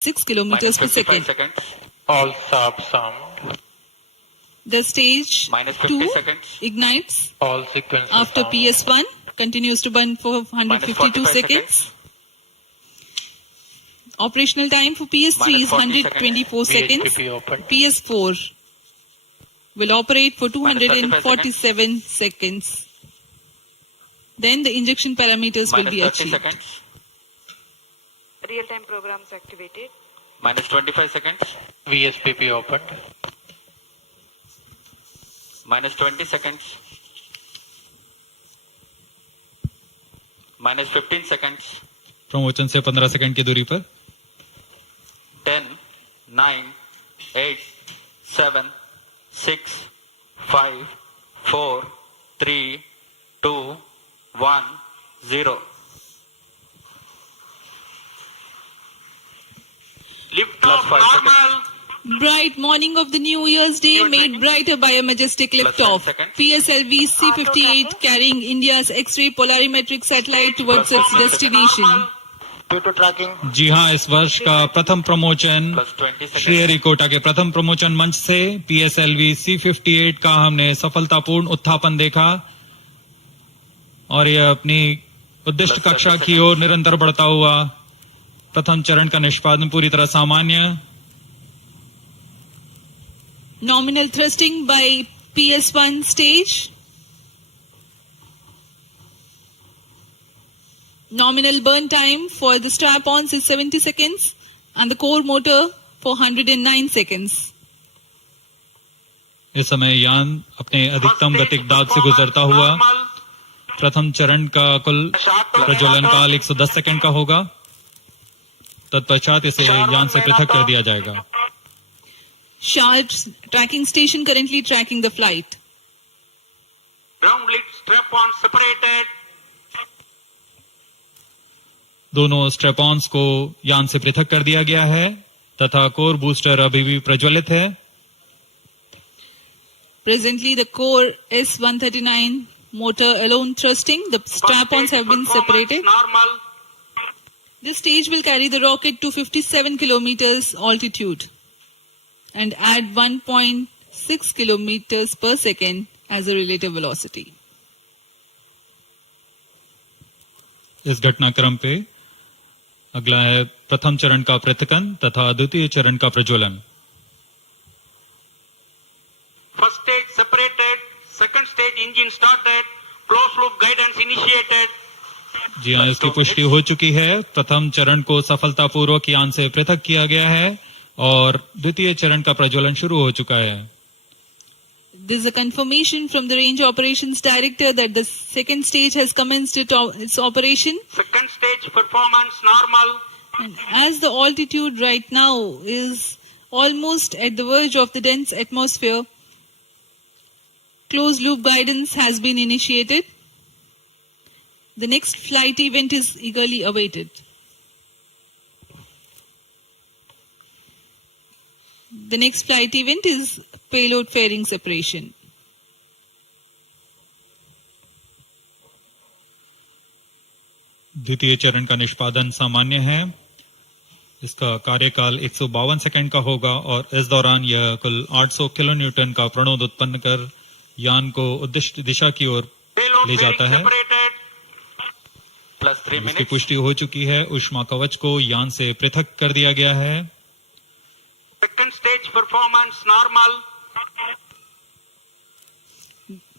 6 kilometers per second. seconds. All sub sound. The stage Minus 50 2 seconds. ignites All sequences after sound. PS1, continues to burn for Minus 152 45 seconds. Operational time for PS3 is Minus 40 124 seconds. VHPP open. PS4 will operate for Minus 35 247 seconds. Then the injection parameters will Minus be 30 achieved. seconds. Real-time programs activated. Minus 25 seconds. VSPP opened. Minus 20 seconds. Minus 15 seconds. Promotion से 15 second की दूरी पर 10, 9, 8, 7, 6, 5, 4, 3, 2, 1, 0. Lift Plus off 5 normal. Bright morning of the New Year's Day made brighter by a majestic Plus liftoff. 10 seconds. PSLV-C58 carrying India's X-ray polarimetric satellite towards Plus its 10 destination. Due to tracking. जी हाँ, इस वर्ष का प्रथम promotion Plus 20 seconds. Sriharikota के प्रथम promotion मंच से PSLV C58 का हमने सफलतापूर्ण उत्थापन देखा और यह अपनी उद्दिष्ट कक्षा की ओर निरंतर बढ़ता हुआ प्रथम चरण का निष्पादन पूरी तरह सामान्य. Nominal thrusting by PS1 stage. Nominal burn time for the strap-ons is 70 seconds and the core motor for 109 seconds. इस समय यान अपने अधिकतम गतिक दाब से गुजरता हुआ प्रथम चरण का कुल प्रज्वलन काल 110 सेकंड का होगा. तत्पश्चात इसे यान से पृथक कर दिया जाएगा. SHAR tracking station currently tracking the flight. Ground lead strap-on separated. दोनों स्ट्रेपॉन्स को यान से पृथक कर दिया गया है तथा कोर बूस्टर अभी भी प्रज्वलित है. Presently, the core S139 motor alone thrusting. The strap-ons have been separated. Normal. This stage will carry the rocket to 57 kilometers altitude and add 1.6 kilometers per second as a relative velocity. इस घटनाक्रम पे अगला है प्रथम चरण का पृथकन तथा द्वितीय चरण का प्रज्वलन. First stage separated. Second stage engine started. Closed loop guidance initiated. जी हाँ, इसकी पुष्टि हो चुकी है. प्रथम चरण को सफलतापूर्वक यान से पृथक किया गया है और द्वितीय चरण का प्रज्वलन शुरू हो चुका है. This is a confirmation from the Range Operations Director that the second stage has commenced its operation. Second stage performance normal. And as the altitude right now is almost at the verge of the dense atmosphere, closed loop guidance has been initiated. The next flight event is eagerly awaited. The next flight event is payload fairing separation. द्वितीय चरण का निष्पादन सामान्य है. इसका कार्यकाल 152 second का होगा और इस दौरान यह कुल 800 किलोन्यूटन का प्रणोद उत्पन्न कर यान को उद्दिष्ट दिशा की ओर Payload ले fairing जाता है. separated. Plus 3 इसकी minutes. पुष्टि हो चुकी है. ऊष्मा कवच को यान से पृथक कर दिया गया है. Second stage performance normal.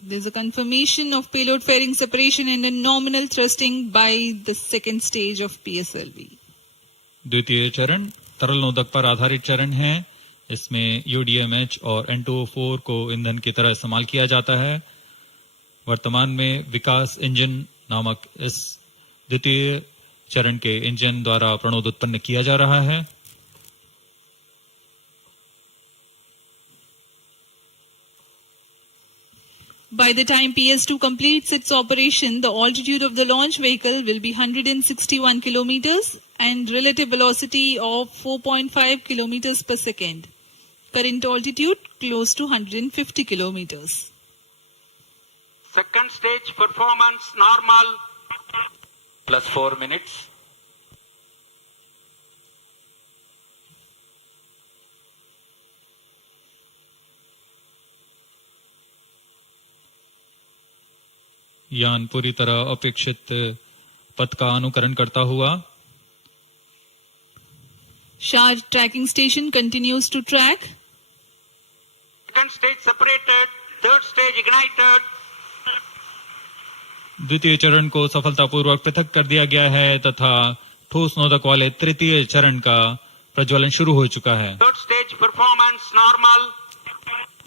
There's a confirmation of payload fairing separation and a nominal thrusting by the second stage of PSLV. द्वितीय चरण तरल नोदक पर आधारित चरण है. इसमें UDMH और N2O4 को ईंधन की तरह इस्तेमाल किया जाता है. वर्तमान में विकास इंजन नामक इस द्वितीय चरण के इंजन द्वारा प्रणोद उत्पन्न किया जा रहा है. By the time PS2 completes its operation, the altitude of the launch vehicle will be 161 kilometers and relative velocity of 4.5 kilometers per second. Current altitude close to 150 kilometers. Second stage performance normal. Plus 4 minutes. यान पूरी तरह अपेक्षित पथ का अनुकरण करता हुआ SHAR tracking station continues to track. Second stage separated. Third stage ignited. द्वितीय चरण को सफलतापूर्वक पृथक कर दिया गया है तथा ठोस नोदक वाले तृतीय चरण का प्रज्वलन शुरू हो चुका है। Third stage performance normal.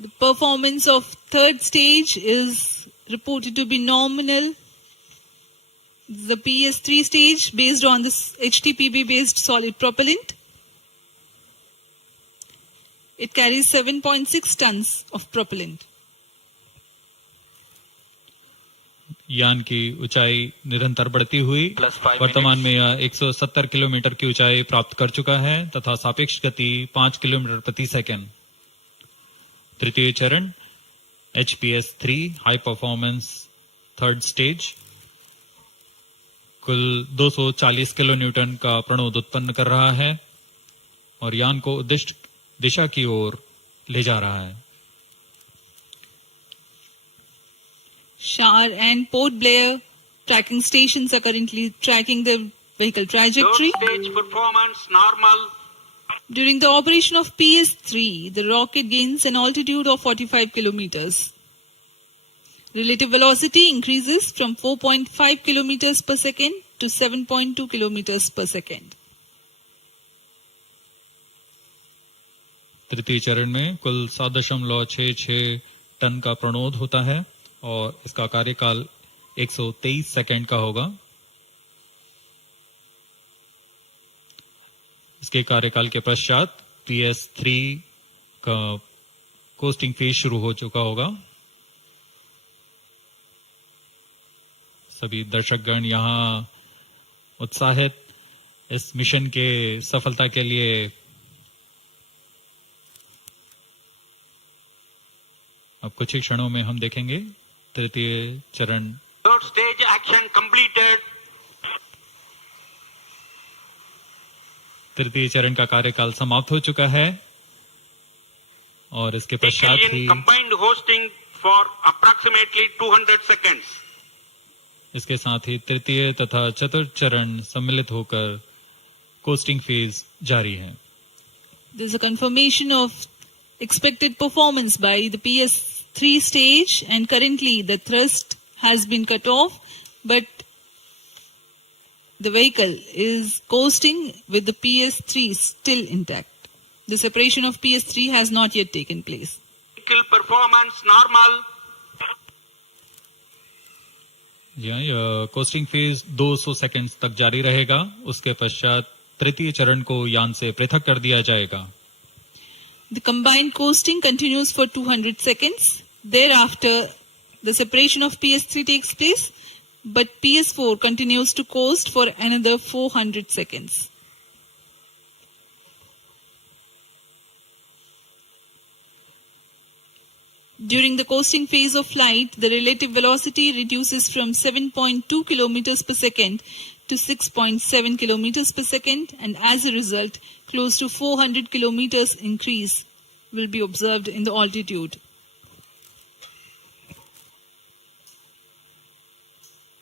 The performance of third stage is reported to be nominal. The PS3 stage based on this HTPB based solid propellant. It carries 7.6 tons of propellant. यान की ऊंचाई निरंतर बढ़ती हुई Plus 5 वर्तमान minutes. में यह 170 kilometre की ऊंचाई प्राप्त कर चुका है तथा सापेक्ष गति 5 किलोमीटर प्रति सेकंड। तृतीय चरण HPS3 high performance third stage कुल 240 किलो न्यूटन का प्रणोद उत्पन्न कर रहा है और यान को उद्दिष्ट दिशा की ओर ले जा रहा है। SHAR and Port Blair tracking stations are currently tracking the vehicle trajectory. Third stage performance normal. During the operation of PS3, the rocket gains an altitude of 45 kilometers. Relative velocity increases from 4.5 kilometers per second to 7.2 kilometers per second. तृतीय चरण में कुल 7.66 ton का प्रणोद होता है और इसका कार्यकाल 123 सेकंड का होगा। इसके कार्यकाल के पश्चात PS3 का कोस्टिंग फेज शुरू हो चुका होगा। सभी दर्शकगण यहाँ उत्साहित इस मिशन के सफलता के लिए अब कुछ ही क्षणों में हम देखेंगे तृतीय चरण। Third stage action completed. तृतीय चरण का कार्यकाल समाप्त हो चुका है और इसके पश्चात Vehicle he in combined hosting for approximately 200 seconds. इसके साथ ही तृतीय तथा चतुर्थ चरण सम्मिलित होकर कोस्टिंग फेज जारी है। There is a confirmation of expected performance by the PS3 stage, and currently the thrust has been cut off, but the vehicle is coasting with the PS3 still intact. The separation of PS3 has not yet taken place. Vehicle performance normal. यह costing phase 200 seconds तक जारी रहेगा। उसके पश्चात तृतीय चरण को यान से पृथक कर दिया जाएगा। The combined coasting continues for 200 seconds. Thereafter, the separation of PS3 takes place, but PS4 continues to coast for another 400 seconds. During the coasting phase of flight, the relative velocity reduces from 7.2 kilometers per second to 6.7 kilometers per second, and as a result, close to 400 kilometers increase will be observed in the altitude.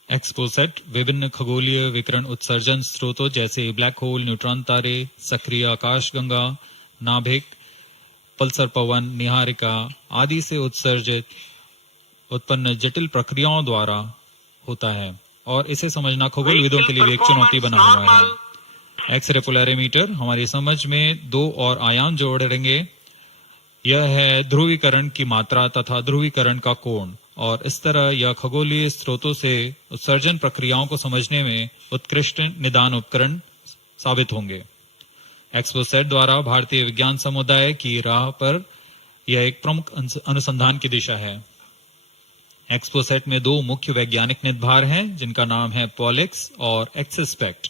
XPoSat विभिन्न खगोलीय विकिरण उत्सर्जन स्रोतों जैसे black hole, neutron तारे, सक्रिय आकाशगंगा, नाभिक, पल्सर पवन, निहारिका आदि से उत्सर्जित उत्पन्न जटिल प्रक्रियाओं द्वारा होता है और इसे समझना खगोलविदों के लिए भी एक चुनौती बना हुआ है। एक्सरे पोलैरिमीटर हमारी समझ में दो और आयाम जोड़ेंगे। यह है ध्रुवीकरण की मात्रा तथा ध्रुवीकरण का कोण, और इस तरह यह खगोलीय स्रोतों से उत्सर्जन प्रक्रियाओं को समझने में उत्कृष्ट निदान उपकरण साबित होंगे। एक्सपोसेट द्वारा भारतीय विज्ञान समुदाय की राह पर यह एक प्रमुख अनुसंधान की दिशा है। एक्सपोसेट में दो मुख्य वैज्ञानिक निदभार हैं जिनका नाम है पॉलिक्स और एक्सस्पेक्ट।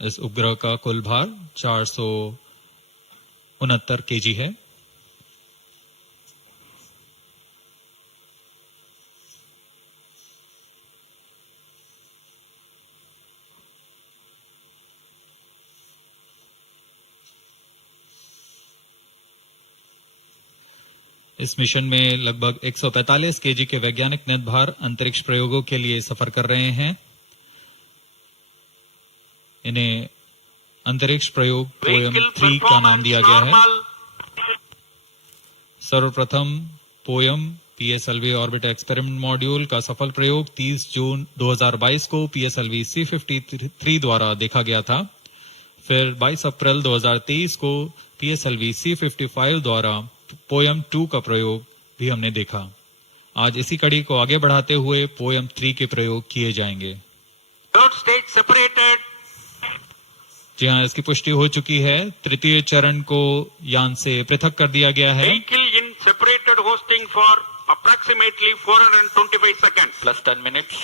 इस उपग्रह का कुल भार 469 केजी है। इस मिशन में लगभग 145 केजी के वैज्ञानिक नेतभार अंतरिक्ष प्रयोगों के लिए सफर कर रहे हैं। इन्हें अंतरिक्ष प्रयोग पोयम 3 का नाम दिया गया है। सर्वप्रथम poem PSLV orbit experiment module का सफल प्रयोग 30 जून 2022 को PSLV-C58 द्वारा देखा गया था। फिर 22 अप्रैल 2023 को PSLV-C55 द्वारा पोयम 2 का प्रयोग भी हमने देखा। आज इसी कड़ी को आगे बढ़ाते हुए पोयम 3 के प्रयोग किए जाएंगे। Third stage separated. जी हाँ, इसकी पुष्टि हो चुकी है। तृतीय चरण को यान से पृथक कर दिया गया है। Vehicle in separated hosting for approximately 425 seconds. Plus 10 minutes.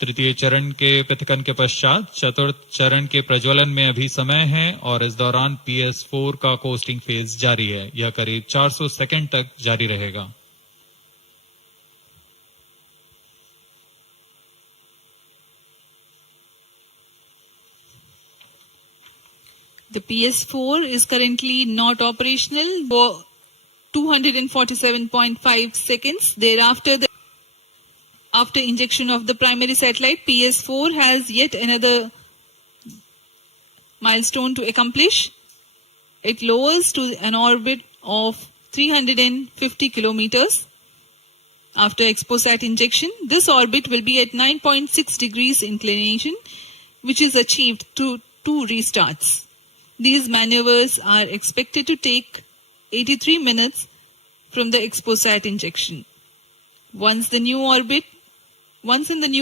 तृतीय चरण के पृथकन के पश्चात चतुर्थ चरण के प्रज्वलन में अभी समय है और इस दौरान PS4 का कोस्टिंग फेज जारी है। यह करीब 400 सेकंड तक जारी रहेगा। The PS4 is currently not operational for 247.5 seconds. Thereafter, after injection of the primary satellite, PS4 has yet another milestone to accomplish. It lowers to an orbit of 350 kilometers after XPoSat injection. This orbit will be at 9.6 degrees inclination, which is achieved through 2 restarts. These maneuvers are expected to take 83 minutes from the XPoSat injection. Once in the new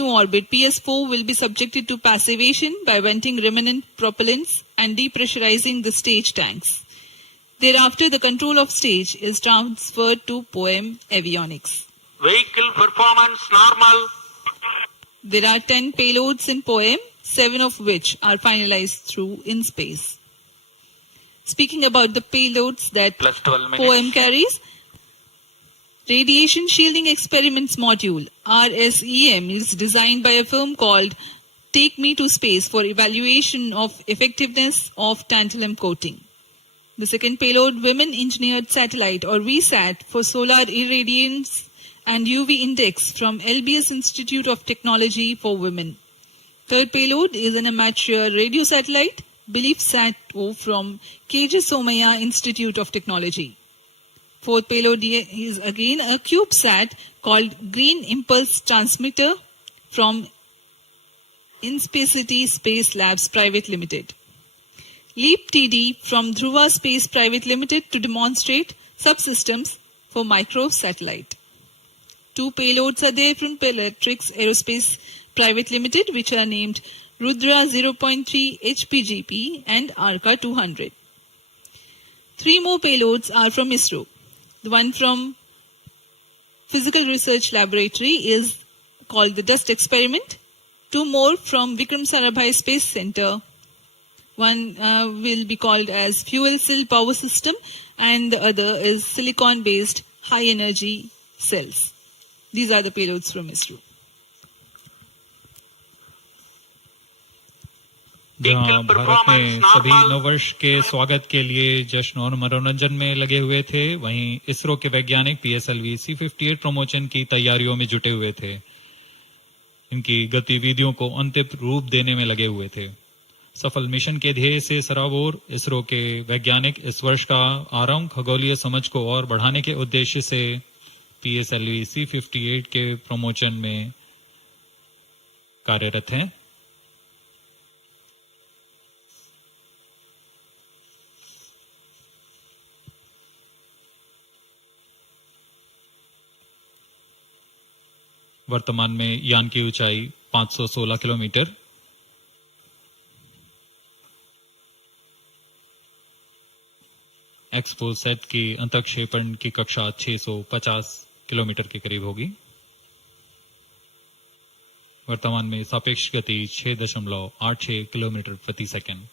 orbit, PS4 will be subjected to passivation by venting remnant propellants and depressurizing the stage tanks. Thereafter, the control of stage is transferred to POEM avionics. Vehicle performance normal. There are 10 payloads in POEM, 7 of which are finalized through in space. Speaking about the payloads that Plus 12 minutes. POEM carries, Radiation Shielding Experiments Module, RSEM, is designed by a firm called Take Me to Space for evaluation of effectiveness of tantalum coating. The second payload, Women Engineered Satellite or VSAT for solar irradiance and UV index from LBS Institute of Technology for Women. Third payload is an amateur radio satellite, BeliefSat-O from KJ Somaya Institute of Technology. Fourth payload is again a CubeSat called Green Impulse Transmitter from Inspacity Space Labs Private Limited. LEAP TD from Dhruva Space Private Limited to demonstrate subsystems for microsatellite. 2 payloads are there from Peletrix Aerospace Private Limited, which are named Rudra 0.3 HPGP and Arca 200. 3 more payloads are from ISRO. The one from Physical Research Laboratory is called the Dust Experiment. 2 more from Vikram Sarabhai Space Center. One will be called as Fuel Cell Power System and the other is silicon-based high energy cells. These are the payloads from ISRO. जहाँ भारत में सभी नववर्ष के स्वागत के लिए जश्न और मनोरंजन में लगे हुए थे, वहीं इसरो के वैज्ञानिक PSLV-C58 प्रमोशन की तैयारियों में जुटे हुए थे। इनकी गतिविधियों को अंतिम रूप देने में लगे हुए थे। सफल मिशन के ध्येय से सराबोर इसरो के वैज्ञानिक इस वर्ष का आरंभ खगोलीय समझ को और बढ़ाने के उद्देश्य से PSLV-C58 के प्रमोशन में कार्यरत हैं। वर्तमान में यान की ऊंचाई 516 किलोमीटर, एक्सपोसैट की अंतक्षेपण की कक्षा 650 किलोमीटर के करीब होगी। वर्तमान में सापेक्ष गति 6.86 किलोमीटर प्रति सेकंड।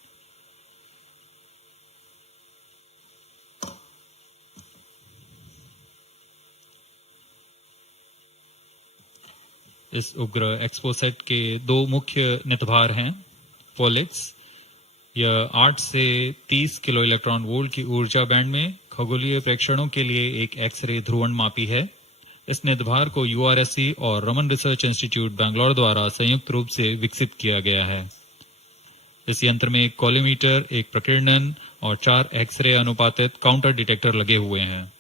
इस उपग्रह एक्सपोसैट के 2 मुख्य नितभार हैं। पोलिक्स, यह 8 से 30 किलो इलेक्ट्रॉन वोल्ट की ऊर्जा बैंड में खगोलीय प्रेक्षणों के लिए एक एक्सरे ध्रुवणमापी है। इस निदभार को यूआरएससी और रमन रिसर्च इंस्टीट्यूट बैंगलोर द्वारा संयुक्त रूप से विकसित किया गया है। इस यंत्र में एक कॉलीमीटर, एक प्रकीर्णन और 4 एक्सरे अनुपातित काउंटर डिटेक्टर लगे हुए हैं।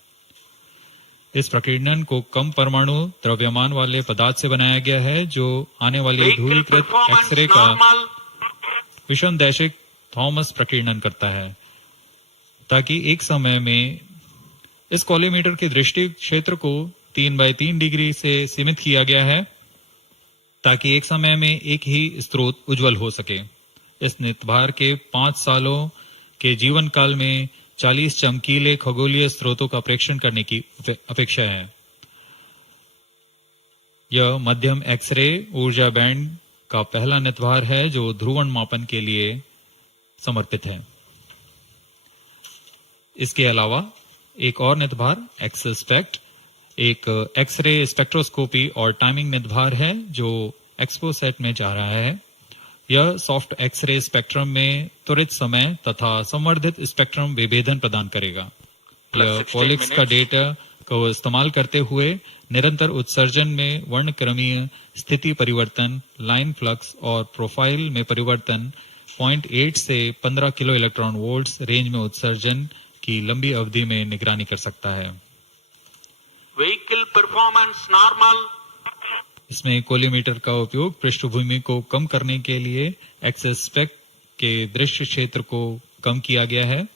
इस प्रकीर्णन को कम परमाणु द्रव्यमान वाले पदार्थ से बनाया गया है, जो आने वाली Vehicle ध्रुवीकृत performance एक्सरे का normal. विषमदैशिक थॉमस प्रकीर्णन करता है, ताकि एक समय में इस कॉलीमीटर के दृष्टि क्षेत्र को 3x3 डिग्री से सीमित किया गया है, ताकि एक समय में एक ही स्रोत उज्जवल हो सके। इस निदभार के 5 सालों के जीवन काल में 40 चमकीले खगोलीय स्रोतों का प्रेक्षण करने की अपेक्षा है। यह मध्यम एक्सरे ऊर्जा बैंड का पहला निदभार है जो ध्रुवण मापन के लिए समर्पित है। इसके अलावा एक और निदभार एक्सस्पेक्ट एक एक्सरे स्पेक्ट्रोस्कोपी और टाइमिंग निदभार है जो एक्सपोसैट में जा रहा है। यह सॉफ्ट एक्सरे स्पेक्ट्रम में त्वरित समय तथा संवर्धित स्पेक्ट्रम विभेदन प्रदान करेगा। यह पॉलिक्स का डेटा को इस्तेमाल करते हुए निरंतर उत्सर्जन में वर्णक्रमीय स्थिति परिवर्तन, लाइन फ्लक्स और प्रोफाइल में परिवर्तन, 0.8 से 15 किलो इलेक्ट्रॉन वोल्ट्स रेंज में उत्सर्जन की लंबी अवधि में निगरानी कर सकता है। Vehicle performance normal. इसमें कोलीमीटर का उपयोग पृष्ठभूमि को कम करने के लिए एक्सस्पेक्ट के दृश्य क्षेत्र को कम किया गया है।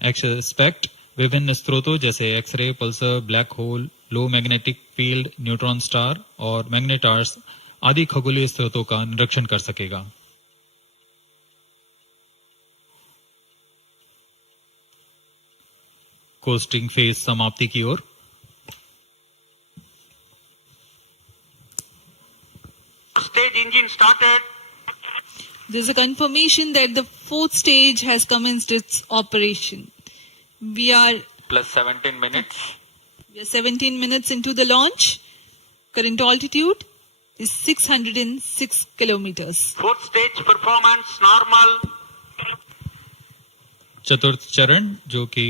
एक्सस्पेक्ट विभिन्न स्रोतों जैसे एक्सरे, पल्सर, ब्लैक होल, लो मैग्नेटिक फील्ड, न्यूट्रॉन स्टार और मैग्नेटार्स आदि खगोलीय स्रोतों का निरीक्षण कर सकेगा। कोस्टिंग फेज समाप्ति की ओर। Stage engine started. There's a confirmation that the 4th stage has commenced its operation. We are Plus 17 minutes. 17 minutes into the launch. Current altitude is 606 kilometers. Fourth stage performance normal. चतुर्थ चरण जो कि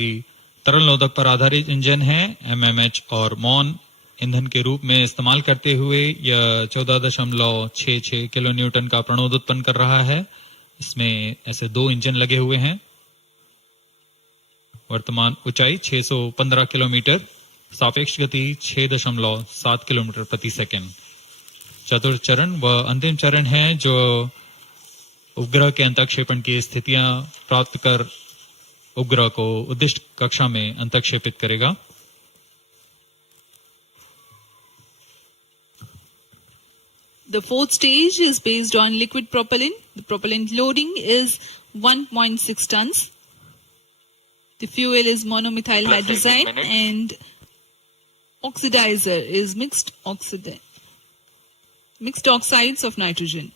तरल नोदक पर आधारित engine है, MMH और मॉन ईंधन के रूप में इस्तेमाल करते हुए यह 14.66 किलो न्यूटन का प्रणोद उत्पन्न कर रहा है। इसमें ऐसे 2 इंजन लगे हुए हैं। वर्तमान ऊंचाई 615 किलोमीटर, सापेक्ष गति 6.7 किलोमीटर प्रति सेकंड। चतुर्थ चरण वह अंतिम चरण है जो उपग्रह के अंतःक्षेपण की स्थितियां प्राप्त कर उपग्रह को उद्दिष्ट कक्षा में अंतःक्षेपित करेगा। The 4th stage is based on liquid propellant. The propellant loading is 1.6 tons. The fuel is monomethyl Plus 18 hydrazine minutes. and oxidizer is mixed oxides of nitrogen.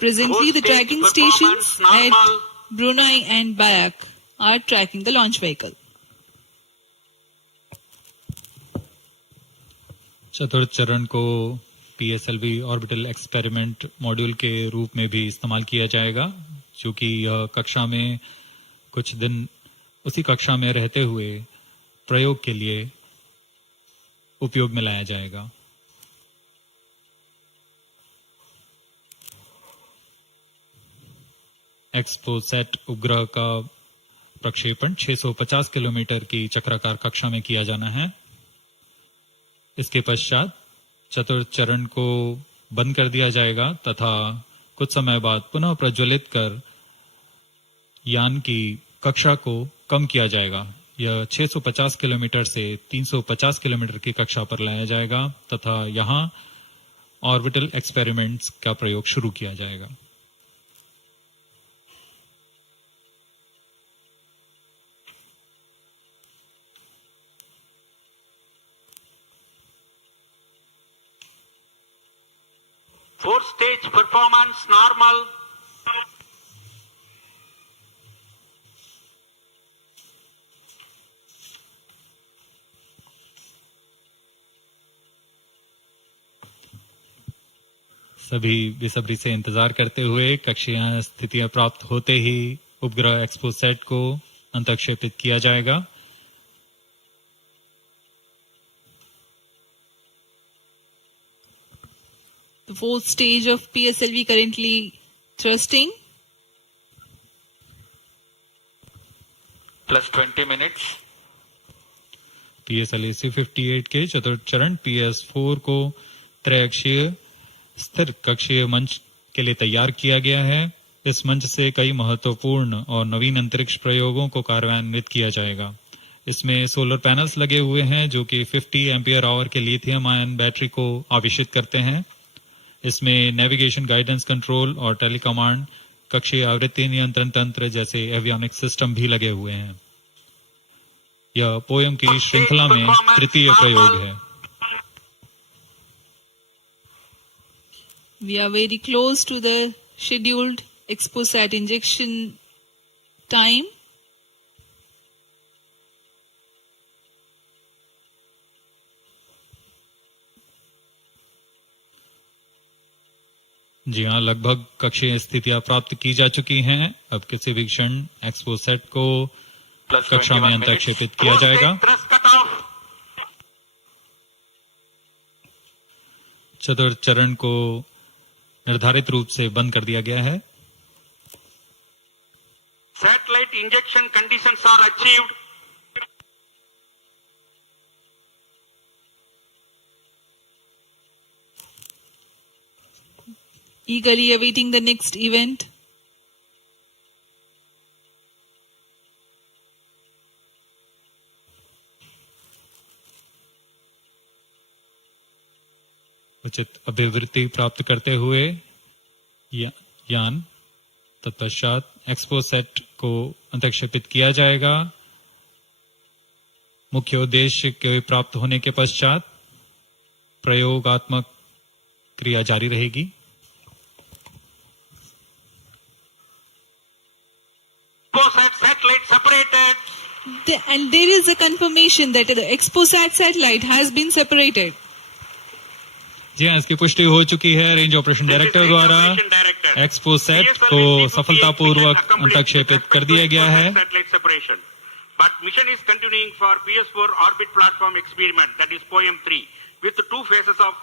Presently, Fourth the stage tracking performance stations normal. at Brunei and Bayak are tracking the launch vehicle. चतुर्थ चरण को PSLV orbital experiment module के रूप में भी इस्तेमाल किया जाएगा, चूंकि यह कक्षा में कुछ दिन उसी कक्षा में रहते हुए प्रयोग के लिए उपयोग में लाया जाएगा। एक्सपोसैट उपग्रह का प्रक्षेपण 650 किलोमीटर की चक्राकार कक्षा में किया जाना है। इसके पश्चात चतुर्थ चरण को बंद कर दिया जाएगा तथा कुछ समय बाद पुनः प्रज्वलित कर यान की कक्षा को कम किया जाएगा। यह 650 किलोमीटर से 350 किलोमीटर की कक्षा पर लाया जाएगा तथा यहां ऑर्बिटल एक्सपेरिमेंट्स का प्रयोग शुरू किया जाएगा। Fourth stage performance normal. सभी बेसब्री से इंतजार करते हुए कक्षीय स्थितियां प्राप्त होते ही उपग्रह एक्सपोसैट को अंतक्षेपित किया जाएगा। The fourth stage of PSLV currently thrusting. Plus 20 minutes. PSLV-C58 के चतुर्थ चरण PS4 को त्रैअक्षीय स्थिर कक्षीय मंच के लिए तैयार किया गया है। इस मंच से कई महत्वपूर्ण और नवीन अंतरिक्ष प्रयोगों को कार्यान्वित किया जाएगा। इसमें सोलर पैनल्स लगे हुए हैं जो कि 50 एम्पियर आवर के लिथियम आयन बैटरी को आवेशित करते हैं। इसमें नेविगेशन, गाइडेंस, कंट्रोल और टेलीकमांड, कक्षीय आवृत्ति नियंत्रण तंत्र जैसे एवियोनिक सिस्टम भी लगे हुए हैं। यह पोयम की श्रृंखला में तृतीय प्रयोग है। We are very close to the scheduled XPoSat injection time. जी हाँ, लगभग कक्षीय स्थितियां प्राप्त की जा चुकी हैं। अब किसी भी क्षण XPoSat को कक्षा में अंतक्षेपित किया जाएगा। चतुर्थ चरण को निर्धारित रूप से बंद कर दिया गया है। Satellite injection conditions are achieved. Eagerly awaiting the next event. उचित अभिवृद्धि प्राप्त करते हुए यान तत्पश्चात XPoSat को अंतक्षेपित किया जाएगा। मुख्य उद्देश्य के प्राप्त होने के पश्चात प्रयोगात्मक क्रिया जारी रहेगी। XPoSat satellite separated. And there is a confirmation that the XPoSat satellite has been separated. जी हाँ, इसकी पुष्टि हो चुकी है रेंज ऑपरेशन डायरेक्टर द्वारा। XPoSat को सफलतापूर्वक अंतक्षेपित कर दिया गया है। But mission is continuing for PS4 orbit platform experiment, that is POEM 3, with 2 phases of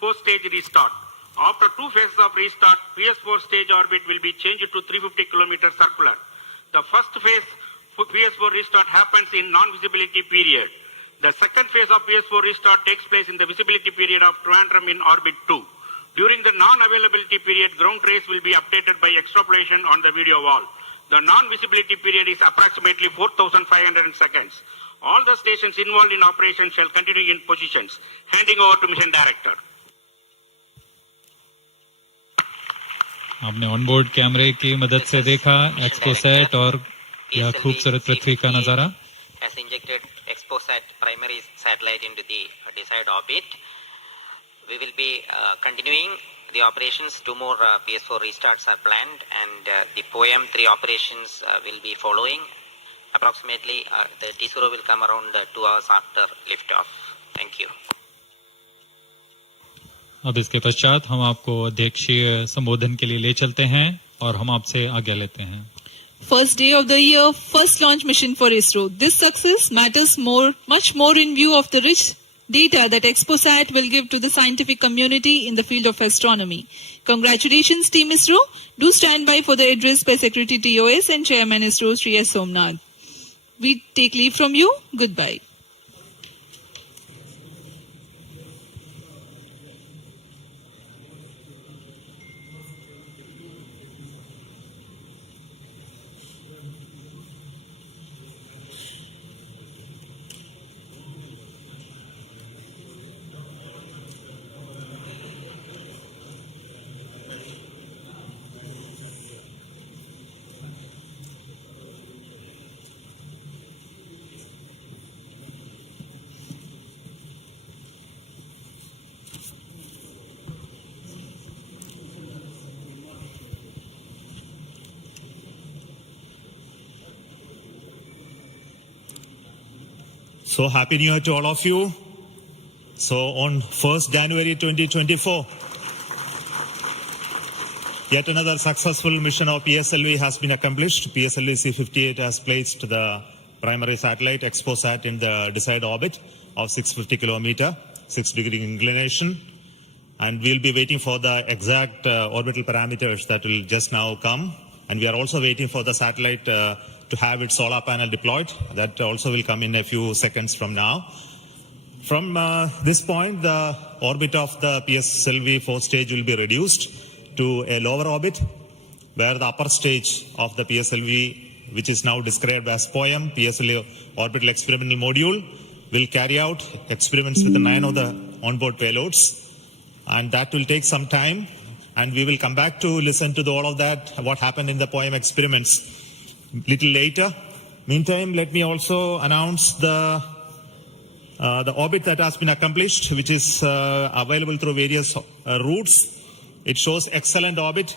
4-stage restart. After 2 phases of restart, PS4 stage orbit will be changed to 350 km circular. The first phase for PS4 restart happens in non-visibility period. The second phase of PS4 restart takes place in the visibility period of Trivandrum in orbit 2. During the non-availability period, ground trace will be updated by extrapolation on the video wall. The non-visibility period is approximately 4,500 seconds. All the stations involved in operation shall continue in positions. Handing over to mission director. आपने onboard कैमरे की मदद से देखा XPoSat और यह खूबसूरत पृथ्वी का नजारा। Has injected XPoSat primary satellite into the desired orbit. We will be continuing the operations. 2 more PS4 restarts are planned, and the POEM 3 operations will be following. Approximately, the T0 will come around 2 hours after liftoff. Thank you. अब इसके पश्चात हम आपको अध्यक्षीय संबोधन के लिए ले चलते हैं और हम आपसे आज्ञा लेते हैं। First day of the year, first launch mission for ISRO. This success matters much more in view of the rich data that XPoSat will give to the scientific community in the field of astronomy. Congratulations, Team ISRO. Do stand by for the address by Secretary TOS and Chairman ISRO, Sri S. Somnath. We take leave from you. Goodbye. So happy New Year to all of you. So on 1st January 2024, Yet another successful mission of PSLV has been accomplished. PSLV-C58 has placed the primary satellite XPoSat in the desired orbit of 650 kilometer, 6-degree inclination. And we'll be waiting for the exact orbital parameters that will just now come. And we are also waiting for the satellite to have its solar panel deployed. That also will come in a few seconds from now. From this point, the orbit of the PSLV fourth stage will be reduced to a lower orbit, where the upper stage of the PSLV, which is now described as POEM, PSLV Orbital Experimental Module, will carry out experiments with the 9 of the onboard payloads. And that will take some time. And we will come back to listen to all of that, what happened in the POEM experiments little later. Meantime, let me also announce the orbit that has been accomplished, which is available through various routes. It shows excellent orbit,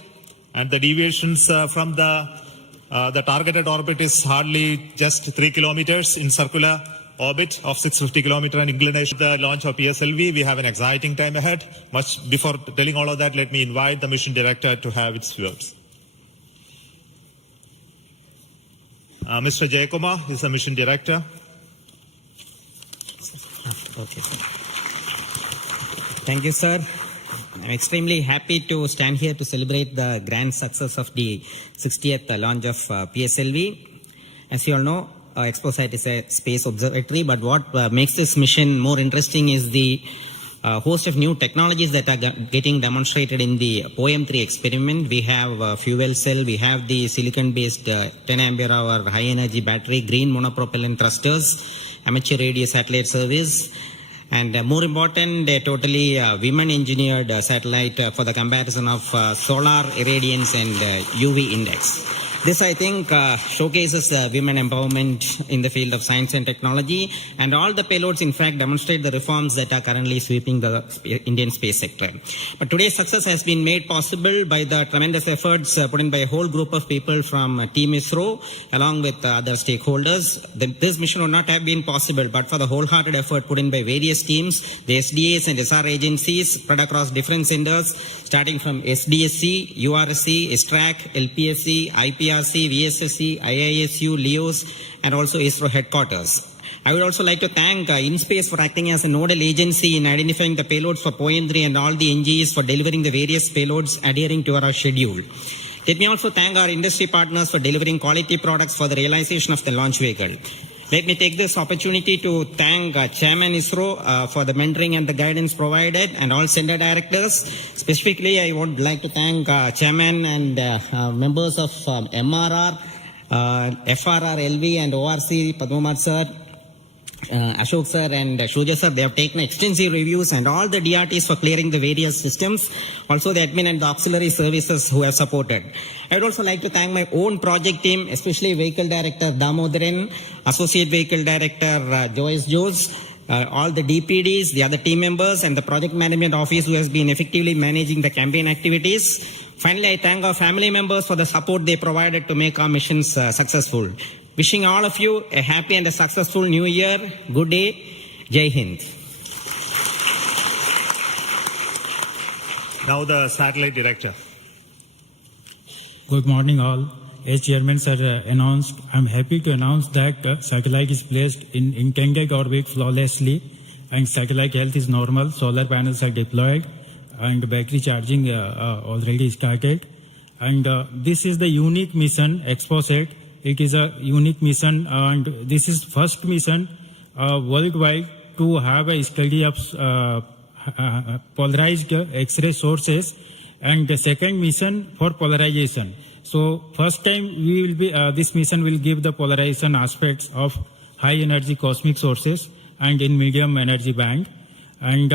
and the deviations from the targeted orbit is hardly just 3 kilometers in circular orbit of 650 kilometer inclination. The launch of PSLV, we have an exciting time ahead. Much before telling all of that, let me invite the mission director to have its words. Mr. Jayakumar is the mission director. Okay, sir. Thank you, sir. I'm extremely happy to stand here to celebrate the grand success of the 60th launch of PSLV. As you all know, XPoSat is a space observatory, but what makes this mission more interesting is the host of new technologies that are getting demonstrated in the POEM-3 experiment. We have fuel cell, we have the silicon-based 10 ampere hour high-energy battery, green monopropellant thrusters, amateur radio satellite service, and more important, a totally women-engineered satellite for the comparison of solar irradiance and UV index. This, I think, showcases women empowerment in the field of science and technology, and all the payloads, in fact, demonstrate the reforms that are currently sweeping the Indian space sector. But today's success has been made possible by the tremendous efforts put in by a whole group of people from Team ISRO, along with other stakeholders. This mission would not have been possible but for the wholehearted effort put in by various teams, the SDS and SHAR agencies spread across different centers, starting from SDSC, URSC, STRAC, LPSC, IPRC, VSSC, IISU, LEOS, and also ISRO headquarters. I would also like to thank InSpace for acting as a nodal agency in identifying the payloads for POEM-3 and all the NGs for delivering the various payloads adhering to our schedule. Let me also thank our industry partners for delivering quality products for the realization of the launch vehicle. Let me take this opportunity to thank Chairman ISRO for the mentoring and the guidance provided, and all center directors. Specifically, I would like to thank Chairman and members of MRR, FRR, LV, and ORC, Padmamar sir, Ashok sir and Shuja sir. They have taken extensive reviews, and all the DRTs for clearing the various systems, also the admin and the auxiliary services who have supported. I would also like to thank my own project team, especially Vehicle Director Damodaran, Associate Vehicle Director Joyce Jose, all the DPDs, the other team members, and the Project Management Office who has been effectively managing the campaign activities. Finally, I thank our family members for the support they provided to make our missions successful. Wishing all of you a happy and a successful new year. Good day. Jai Hind. Now the satellite director. Good morning all. As Chairman sir announced, I'm happy to announce that satellite is placed in intended orbit flawlessly, and satellite health is normal, solar panels are deployed, and battery charging already started. And this is the unique mission, XPoSat. It is a unique mission, and this is first mission worldwide to have a study of polarized X-ray sources, and the second mission for polarization. So first time we will be this mission will give the polarization aspects of high energy cosmic sources and in medium energy band, and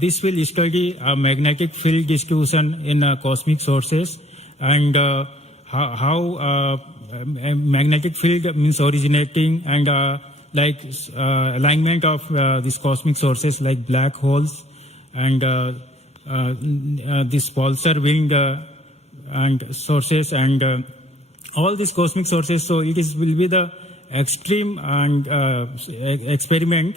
this will study magnetic field distribution in cosmic sources, and how magnetic field means originating, and alignment of these cosmic sources like black holes and this pulsar wind and sources, and all these cosmic sources. So it will be the extreme and experiment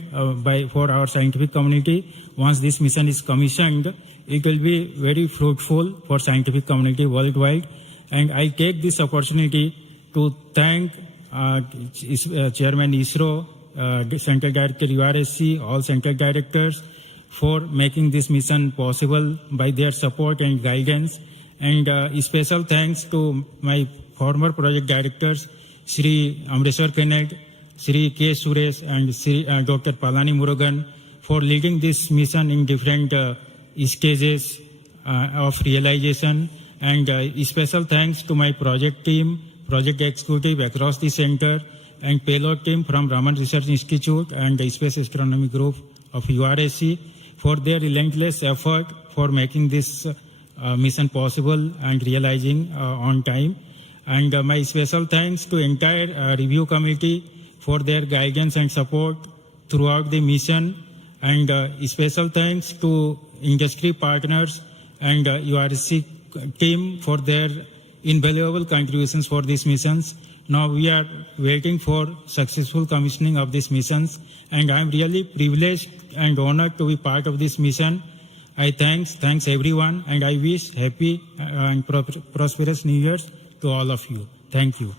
for our scientific community. Once this mission is commissioned, it will be very fruitful for scientific community worldwide. And I take this opportunity to thank Chairman ISRO, Central Director URSC, all Central Directors for making this mission possible by their support and guidance. And special thanks to my former project directors, Shri Amreshwar Kennedy, Shri K. Suresh, and Shri Dr. Palani Murugan for leading this mission in different stages of realization. And special thanks to my project team, project executive across the center, and payload team from Raman Research Institute and the Space Astronomy Group of URSC for their relentless effort for making this mission possible and realizing on time. And my special thanks to entire review committee for their guidance and support throughout the mission. And special thanks to industry partners and URSC team for their invaluable contributions for these missions. Now we are waiting for successful commissioning of these missions, and I am really privileged and honored to be part of this mission. I thanks everyone, and I wish happy and prosperous New Year's to all of you. Thank you.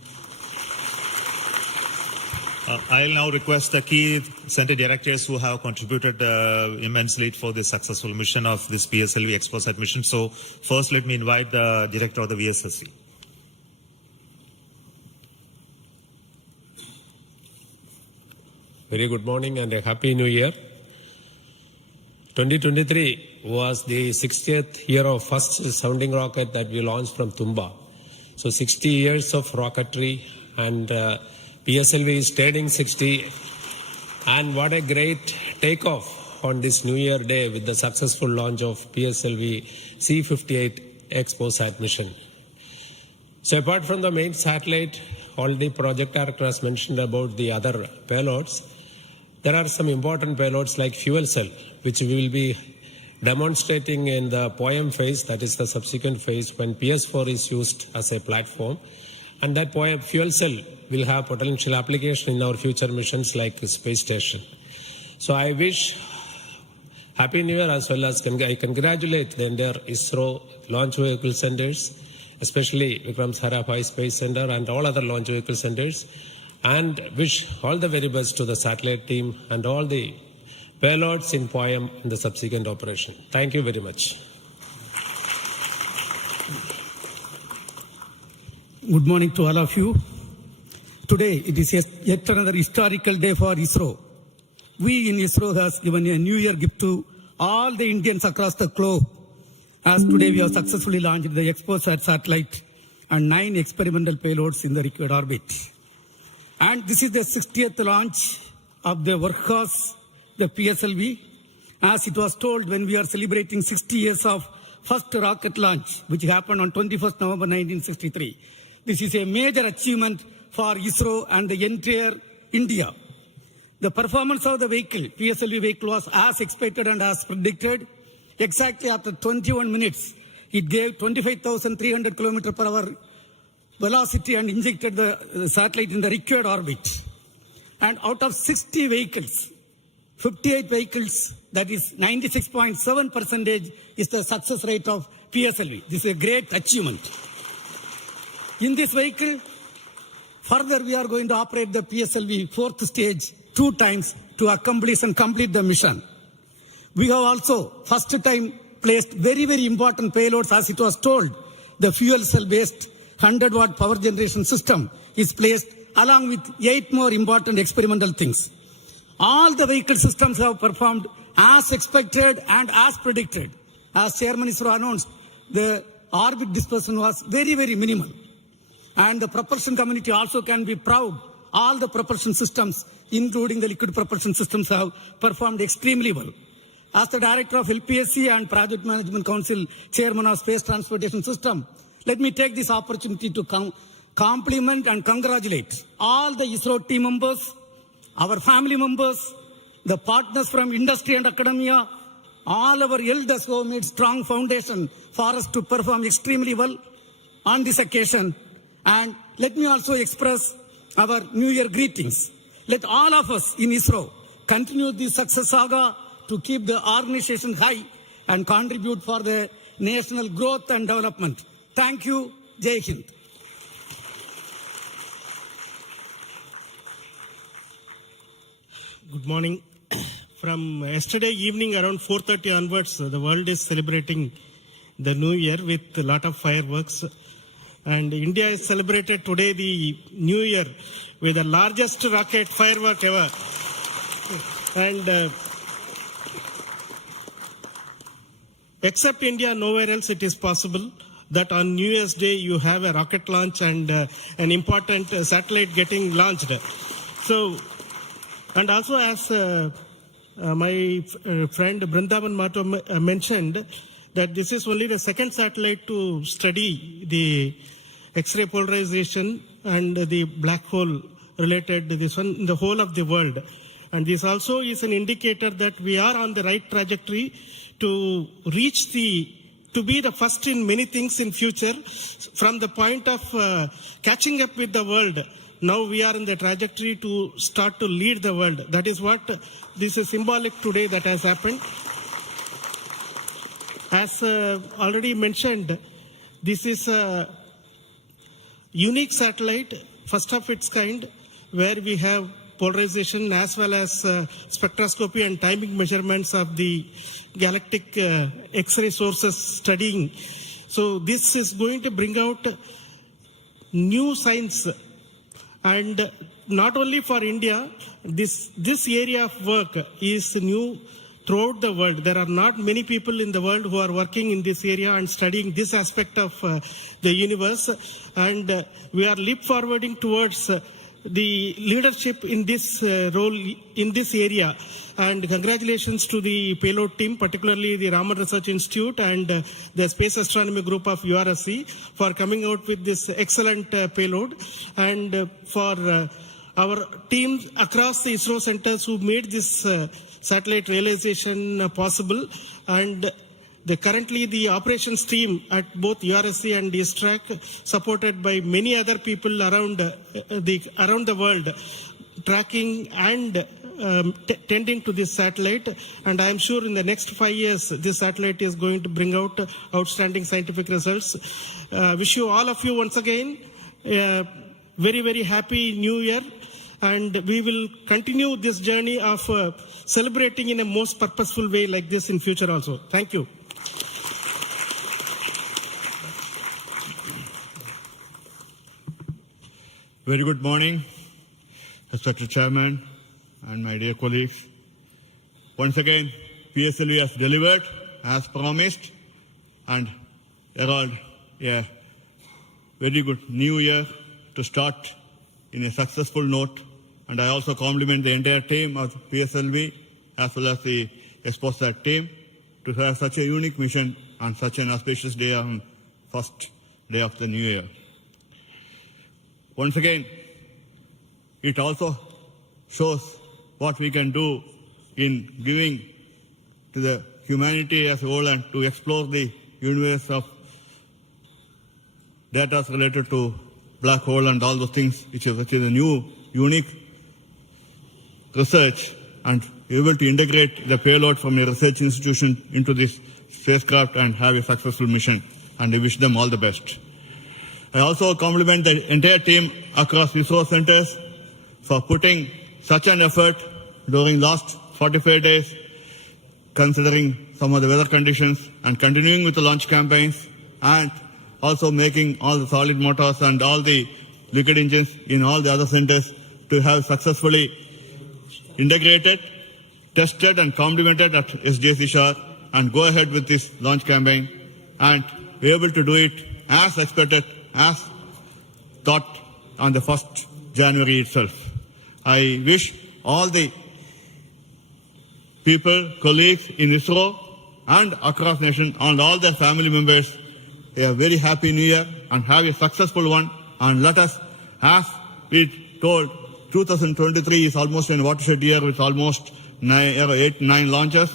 I'll now request the key center directors who have contributed immensely for the successful mission of this PSLV XPoSat mission. So first, let me invite the director of the VSSC. Very good morning and a happy new year. 2023 was the 60th year of first sounding rocket that we launched from Tumba. So 60 years of rocketry, and PSLV is turning 60. And what a great takeoff on this New Year day with the successful launch of PSLV-C58 XPoSat mission. So apart from the main satellite, already project director has mentioned about the other payloads. There are some important payloads like fuel cell, which we will be demonstrating in the POEM phase, that is the subsequent phase when PS4 is used as a platform. And that POEM fuel cell will have potential application in our future missions like the space station. So I wish Happy New Year, as well as I congratulate the entire ISRO launch vehicle centers, especially Vikram Sarabhai Space Center and all other launch vehicle centers, and wish all the very best to the satellite team and all the payloads in POEM in the subsequent operation. Thank you very much. Good morning to all of you. Today it is yet another historical day for ISRO. We in ISRO has given a New Year gift to all the Indians across the globe, as today we have successfully launched the XPoSat satellite and 9 experimental payloads in the required orbit. And this is the 60th launch of the workhorse, the PSLV. As it was told when we are celebrating 60 years of first rocket launch, which happened on 21st November 1963. This is a major achievement for ISRO and the entire India. The performance of the vehicle, PSLV vehicle, was as expected and as predicted. Exactly after 21 minutes, it gave 25,300 km per hour velocity and injected the satellite in the required orbit. And out of 60 vehicles, 58 vehicles, that is 96.7% is the success rate of PSLV. This is a great achievement. In this vehicle, further we are going to operate the PSLV 4th stage 2 times to accomplish and complete the mission. We have also first time placed very, very important payloads, as it was told. The fuel cell based 100-watt power generation system is placed along with 8 more important experimental things. All the vehicle systems have performed as expected and as predicted. As Chairman ISRO announced, the orbit dispersion was very, very minimal. And the propulsion community also can be proud. All the propulsion systems, including the liquid propulsion systems, have performed extremely well. As the Director of LPSC and Project Management Council, Chairman of Space Transportation System, let me take this opportunity to compliment and congratulate all the ISRO team members, our family members, the partners from industry and academia, all our elders who have made strong foundation for us to perform extremely well on this occasion. And let me also express our New Year greetings. Let all of us in ISRO continue this success saga to keep the organization high and contribute for the national growth and development. Thank you. Jai Hind. Good morning. From yesterday evening around 4:30 onwards, the world is celebrating the New Year with a lot of fireworks. And India is celebrated today the New Year with the largest rocket firework ever. And except India, nowhere else it is possible that on New Year's Day you have a rocket launch and an important satellite getting launched. So, and also as my friend Brindavan Mato mentioned, that this is only the second satellite to study the X-ray polarization and the black hole related to this one in the whole of the world. And this also is an indicator that we are on the right trajectory to reach to be the first in many things in future. From the point of catching up with the world, now we are in the trajectory to start to lead the world. That is what this is symbolic today that has happened. As already mentioned, this is a unique satellite, first of its kind, where we have polarization as well as spectroscopy and timing measurements of the galactic X-ray sources studying. So this is going to bring out new science, and not only for India, this area of work is new throughout the world. There are not many people in the world who are working in this area and studying this aspect of the universe. And we are leap forwarding towards the leadership in this role in this area. And congratulations to the payload team, particularly the Raman Research Institute and the Space Astronomy Group of URSC for coming out with this excellent payload. And for our teams across the ISRO centers who made this satellite realization possible. And currently the operations team at both URSC and ISTRAC, supported by many other people around the world, tracking and tending to this satellite. And I am sure in the next 5 years, this satellite is going to bring out outstanding scientific results. Wish you all of you once again very, very happy New Year. And we will continue this journey of celebrating in a most purposeful way like this in future also. Thank you. Very good morning, Respected Chairman and my dear colleagues. Once again, PSLV has delivered as promised and herald a very good new year to start in a successful note. And I also compliment the entire team of PSLV as well as the XPoSat team to have such a unique mission on such an auspicious day on first day of the new year. Once again, it also shows what we can do in giving to the humanity as a whole and to explore the universe of data related to black hole and all those things, which is a new, unique research, and able to integrate the payload from a research institution into this spacecraft and have a successful mission. And I wish them all the best. I also compliment the entire team across ISRO centers for putting such an effort during last 45 days, considering some of the weather conditions, and continuing with the launch campaigns, and also making all the solid motors and all the liquid engines in all the other centers to have successfully integrated, tested and complemented at SDSC SHAR, and go ahead with this launch campaign and be able to do it as expected, as thought on the 1st January itself. I wish all the people, colleagues in ISRO and across nation and all their family members a very happy new year and have a successful one. And let us, as we told, 2023 is almost a watershed year with almost 8-9 launches,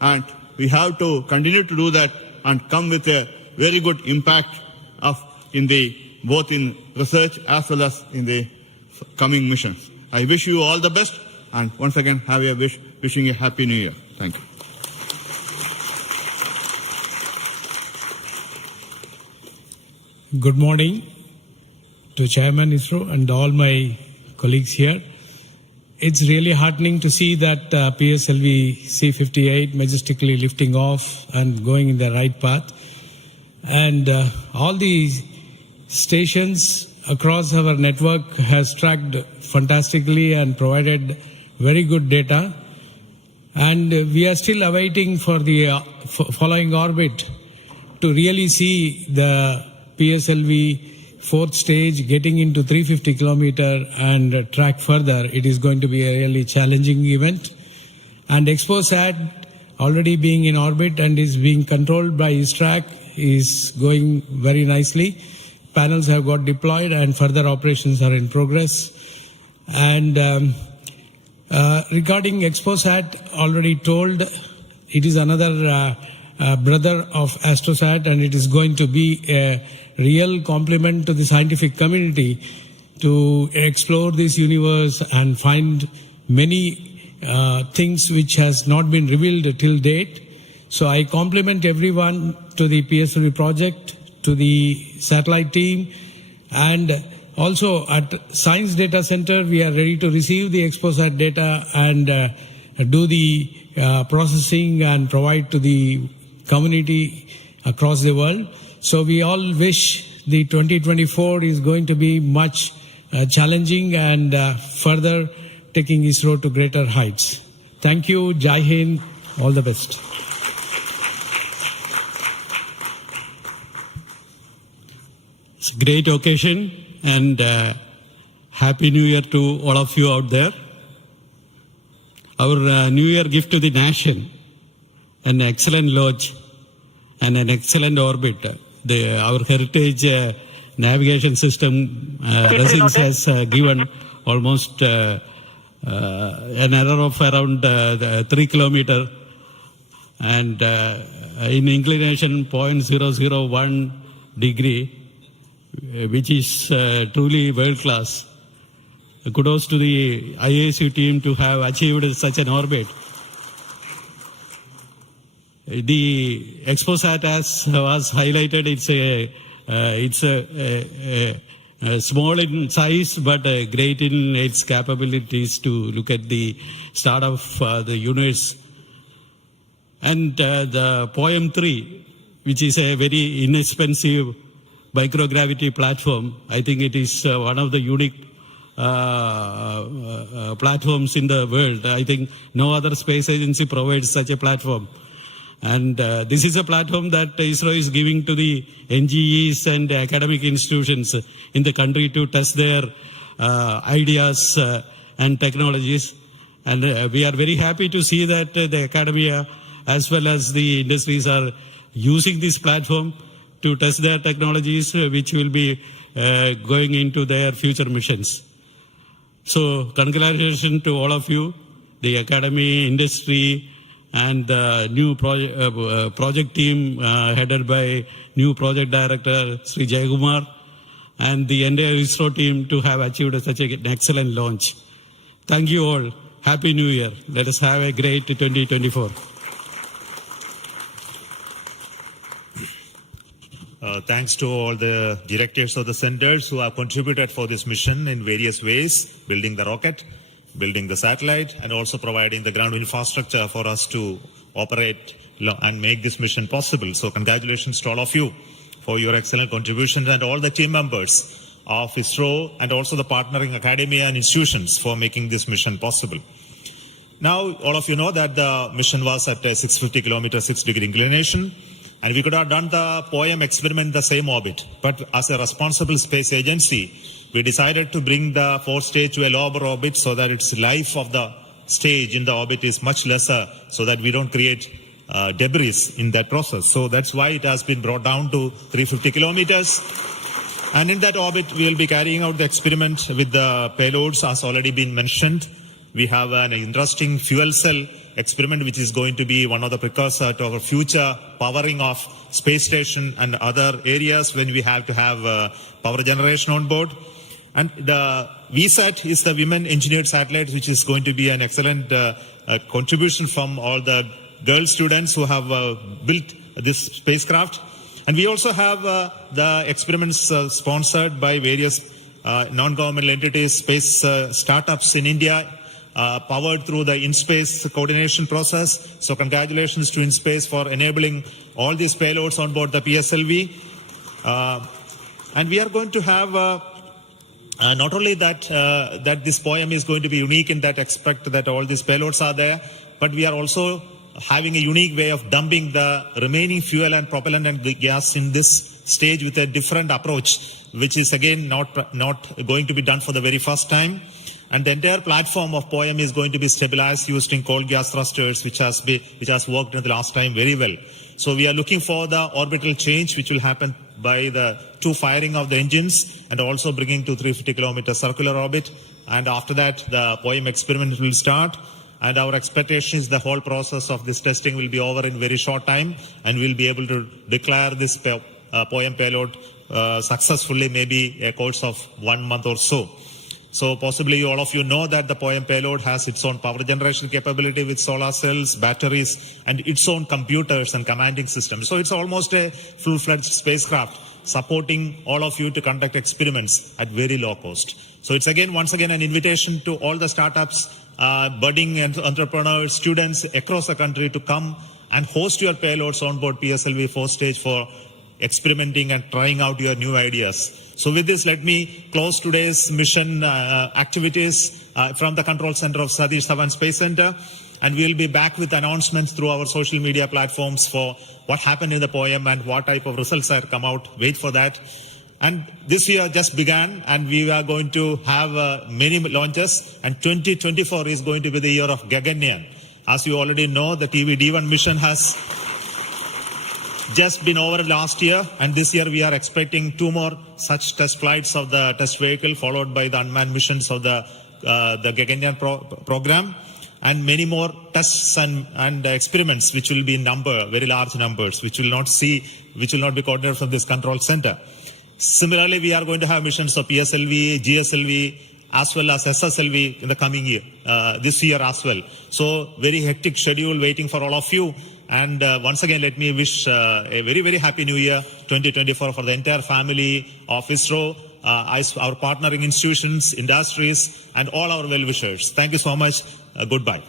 and we have to continue to do that and come with a very good impact of both in research as well as in the coming missions. I wish you all the best, and once again, wishing a happy New Year. Thank you. Good morning to Chairman ISRO and all my colleagues here. It's really heartening to see that PSLV-C58 majestically lifting off and going in the right path. And all the stations across our network has tracked fantastically and provided very good data. And we are still awaiting for the following orbit to really see the PSLV fourth stage getting into 350 kilometer and track further. It is going to be a really challenging event. And XPoSat already being in orbit and is being controlled by ISTRAC is going very nicely. Panels have got deployed and further operations are in progress. And regarding XPoSat, already told, it is another brother of AstroSat, and it is going to be a real compliment to the scientific community to explore this universe and find many things which has not been revealed till date. So I compliment everyone to the PSLV project, to the satellite team, and also at Science Data Center, we are ready to receive the XPoSat data and do the processing and provide to the community across the world. So we all wish the 2024 is going to be much challenging and further taking ISRO to greater heights. Thank you. Jai Hind. All the best. It's a great occasion, and Happy New Year to all of you out there. Our New Year gift to the nation, an excellent launch and an excellent orbit. Our heritage navigation system Resins has given almost an error of around 3 kilometers and in inclination 0.001 degree, which is truly world class. Kudos to the IASU team to have achieved such an orbit. The XPoSat, as was highlighted, it's a small in size but great in its capabilities to look at the start of the universe. And the POEM-3, which is a very inexpensive microgravity platform, I think it is one of the unique platforms in the world. I think no other space agency provides such a platform. And this is a platform that ISRO is giving to the NGEs and academic institutions in the country to test their ideas and technologies. And we are very happy to see that the academia as well as the industries are using this platform to test their technologies, which will be going into their future missions. So congratulations to all of you, the academy, industry, and the new project team headed by new project director Sri Jayakumar, and the entire ISRO team to have achieved such an excellent launch. Thank you all. Happy New Year. Let us have a great 2024. Thanks to all the directors of the centers who have contributed for this mission in various ways, building the rocket, building the satellite, and also providing the ground infrastructure for us to operate and make this mission possible. So congratulations to all of you for your excellent contributions, and all the team members of ISRO and also the partnering academia and institutions for making this mission possible. Now, all of you know that the mission was at a 650 kilometer, 6-degree inclination, and we could have done the POEM experiment in the same orbit. But as a responsible space agency, we decided to bring the fourth stage to a lower orbit so that its life of the stage in the orbit is much lesser, so that we don't create debris in that process. So that's why it has been brought down to 350 kilometers. And in that orbit, we will be carrying out the experiment with the payloads, as already been mentioned. We have an interesting fuel cell experiment, which is going to be one of the precursors to our future powering of space station and other areas when we have to have power generation on board. And the VSAT is the Women Engineered Satellite, which is going to be an excellent contribution from all the girl students who have built this spacecraft. And we also have the experiments sponsored by various non-governmental entities, space startups in India, powered through the InSpace coordination process. So congratulations to InSpace for enabling all these payloads on board the PSLV. And we are going to have not only that that this poem is going to be unique in that aspect that all these payloads are there, but we are also having a unique way of dumping the remaining fuel and propellant and gas in this stage with a different approach, which is again not going to be done for the very first time. And the entire platform of POEM is going to be stabilized using cold gas thrusters, which has worked in the last time very well. So we are looking for the orbital change, which will happen by the two firing of the engines and also bringing to 350 kilometer circular orbit. And after that, the POEM experiment will start. And our expectation is the whole process of this testing will be over in very short time, and we'll be able to declare this POEM payload successfully, maybe a course of 1 month or so. So possibly all of you know that the POEM payload has its own power generation capability with solar cells, batteries, and its own computers and commanding systems. So it's almost a full-fledged spacecraft supporting all of you to conduct experiments at very low cost. So it's once again an invitation to all the startups, budding entrepreneurs, students across the country to come and host your payloads on board PSLV 4 stage for experimenting and trying out your new ideas. So with this, let me close today's mission activities from the control center of Satish Dhawan Space Center. And we'll be back with announcements through our social media platforms for what happened in the POEM and what type of results have come out. Wait for that. And this year just began, and we are going to have many launches, and 2024 is going to be the year of Gaganyaan. As you already know, the TV-D1 mission has just been over last year, and this year we are expecting 2 more such test flights of the test vehicle, followed by the unmanned missions of the Gaganyaan program, and many more tests and experiments, which will be in very large numbers, which will not be coordinated from this control center. Similarly, we are going to have missions of PSLV, GSLV, as well as SSLV in the coming year, this year as well. So very hectic schedule waiting for all of you. And once again, let me wish a very, very happy new year 2024 for the entire family of ISRO, our partnering institutions, industries, and all our well-wishers. Thank you so much. Goodbye.